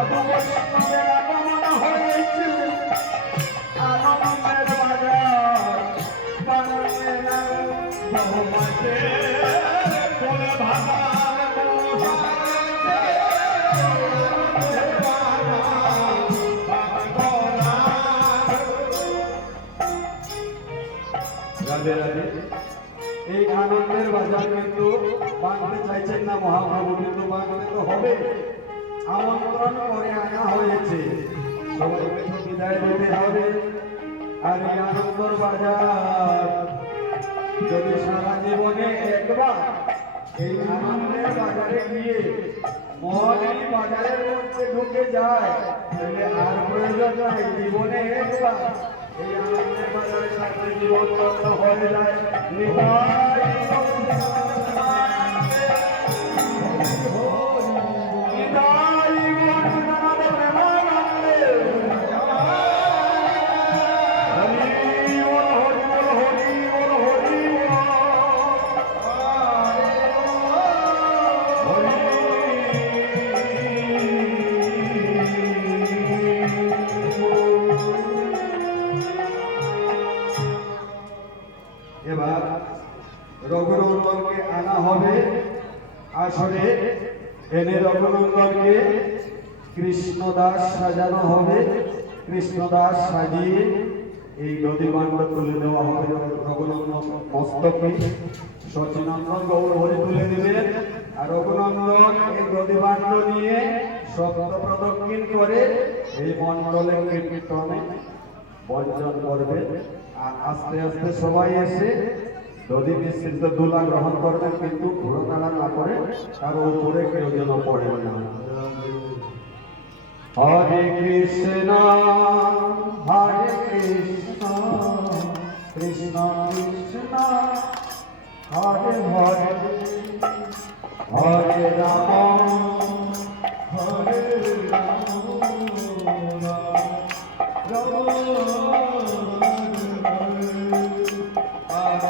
সাধু বৈষ্ণবের আগমন হয়েছে আনন্দের বাজার বানাবে না বহুমাসে বলে ভাগার রাধে রাধে। এই আনন্দের বাজার কিন্তু বাঁধতে চাইছেন না মহাপ্রভু, কিন্তু বাঁধতে তো হবে। আমন্ত্রণ করে আনা হয়েছে, সবাইকে তো বিদায় দিতে হবে। আর এই আনন্দের বাজার যদি সারা জীবনে একবার এই আনন্দের বাজারে গিয়ে মন এই বাজারের মধ্যে ঢুকে যায়, তাহলে আর প্রয়োজন নাই। জীবনে একবার এই আনন্দের বাজারে থাকলে জীবন ধন্য হয়ে যায়। এবার রঘুনন্দনকে আনা হবে আসলে, এনে রঘুনন্দনকে কৃষ্ণদাস সাজানো হবে। কৃষ্ণদাস সাজিয়ে এই দধিবাণ্ড তুলে দেওয়া হবে রঘুনন্দন মস্তকে। সচিনন্দন গৌরহরি তুলে দেবেন, আর রঘুনন্দন এই দধিবাণ্ড নিয়ে সপ্ত প্রদক্ষিণ করে এই মণ্ডলে কীর্তনে বর্জন করবে। আর আস্তে আস্তে সবাই এসে দধি মিশ্রিত দুলা গ্রহণ করবেন, কিন্তু ঘোড়াতাড়া না করে কারো উপরে কেউ যেন পড়ে না। হরে কৃষ্ণ হরে কৃষ্ণ কৃষ্ণ কৃষ্ণ হরে হরে হরে রাম হরে রাম রাম রাম